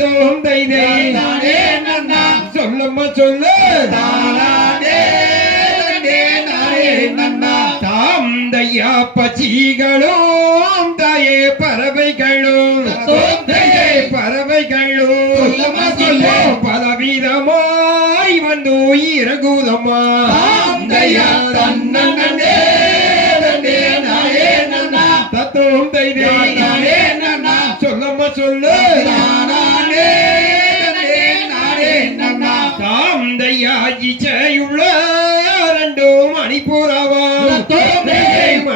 தத்துவம் தைதை சொல்லம்மா சொல்லு. தாம் தையா பச்சிகளும் தாயே பறவைகளும். பறவைகளும். சொல்லு. பலவிதமாய் வந்து இறங்குதம்மா தாம் தையா தன்னே தத்துவம் தைதை சொல்லம்மா சொல்லு.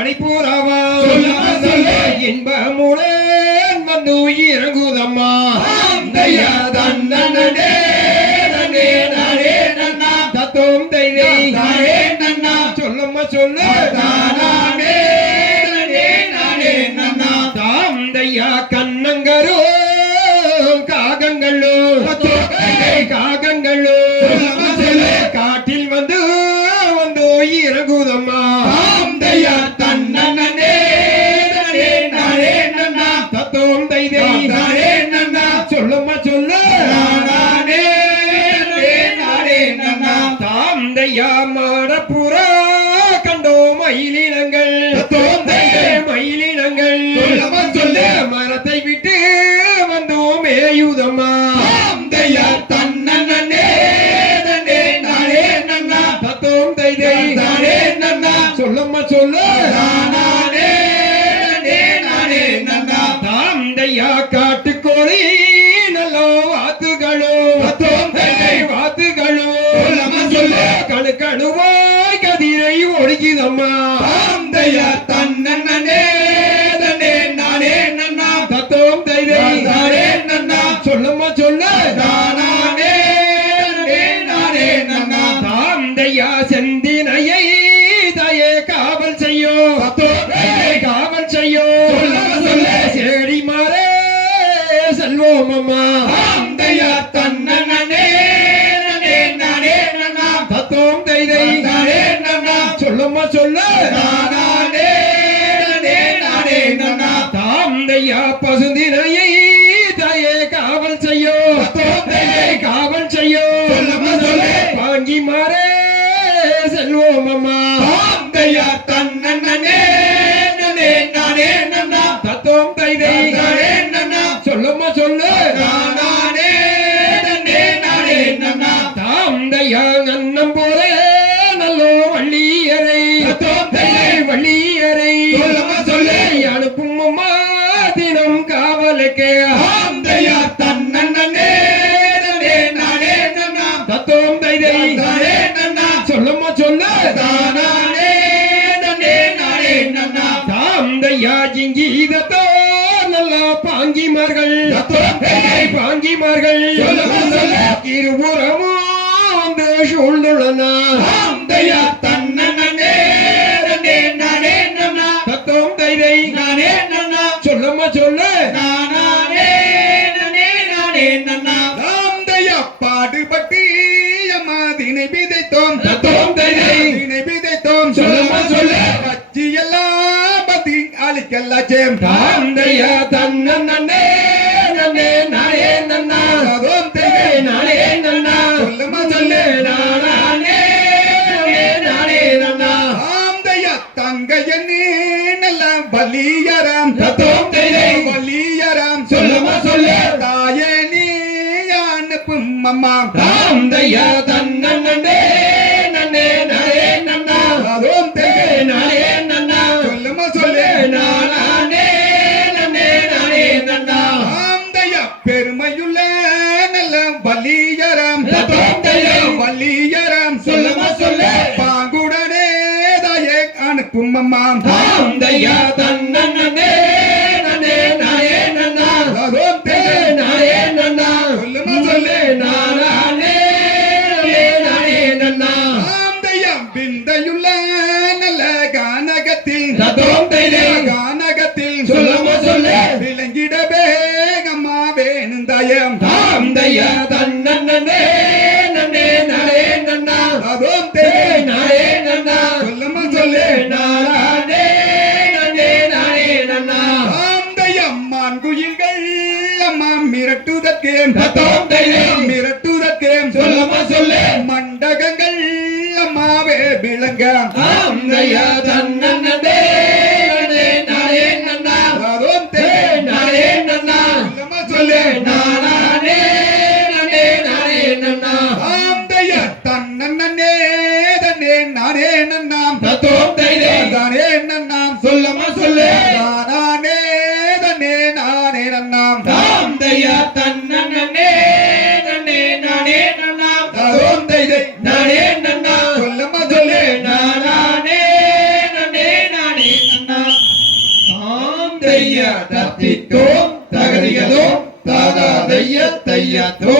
மணிப்பூராவா? சொல்லு. இன்பமுடன் வந்து இறங்குதம்மா தத்துவம் நன்னா சொல்லம்மா சொல்லு. தாம் தையா கண்ணங்கரோ காகங்களோ. காகங்களோ. தத்துவம் தைதை. சொல்லம்மா சொல்லு. நானே தாம் தையா மாடப்புறா கண்டோ மயிலினங்கள். மயிலினங்கள் சொல்லு. மரத்தை விட்டு வந்தோம் மேயுதம்மா தாம் தையா தன்னன்னே தன்னே நானே நன்னா தத்துவம் தைதை. தானே நன்னா சொல்லம்மா சொல்லு. தாம் தையா தன்னன்னே தன்னே நானே நன்னா. தத்துவம் தைதை. தானே நன்னா. சொல்லம்மா சொல்லு. தானானே நானே நன்னா. தாம் நன்னா சொல்லம்மா சொல்லு நானே நன்னா தாம் தையா பசுந்தினையை தாயே காவல் செய்யோ. தைதை. காவல் செய்யோ. தத்துவம் தைதை தானே நன்னா. சொல்லம்மா சொல்லு. தானானே தன்னே நானே நன்னா. தாம் தையா ஜிங்கீதத்தோ நல்ல பாங்கிமார்கள். பாங்கிமார்கள். இருபுறமும் வந்து சூழ்ந்துள்ளனா. தாம் தத்துவம் தைதை. தினை விதைத்தோம் சொல்லம்மா சொல்லு. கட்சி எல்லாம் பத்தி அழிக்கல்லாச்சேம் தாம் தையா தன்ன நன்னே நன்னே நானே நன்னா அதுவும் தைதை நானே நன்னா சொல்லம்மா சொல்லு. நானே நன்னே நானே நன்னா நாம் தயா தங்க நல்ல வலியரம் தத்துவம் தைதை. வலியரம் சொல்லம்மா சொல்லு. தாயே நீ அனுப்பும் அம்மா தாம் தையா தன்ன அனுப்பும் அம்மா தாம் தையா தன்ன நன்னே நானே நன்னா தைதை நானே நன்னா சொல்லுமா சொல்லு. நானே நானே நன்னா நல்ல கானகத்தில். கானகத்தில் சொல்லு. விளங்கிடவே அம்மா வேணும் தாயம் தாம் தையா தைரியம். மிரட்டுதற்கு சொல்லம்மா சொல்லு. மண்டகங்கள் அம்மாவே விளங்க. தன்னே நானே நன்னாம். தத்தோம் தைரியம். தானே நன்னாம். சொல்லம்மா சொல்லு. தானே યાત્રો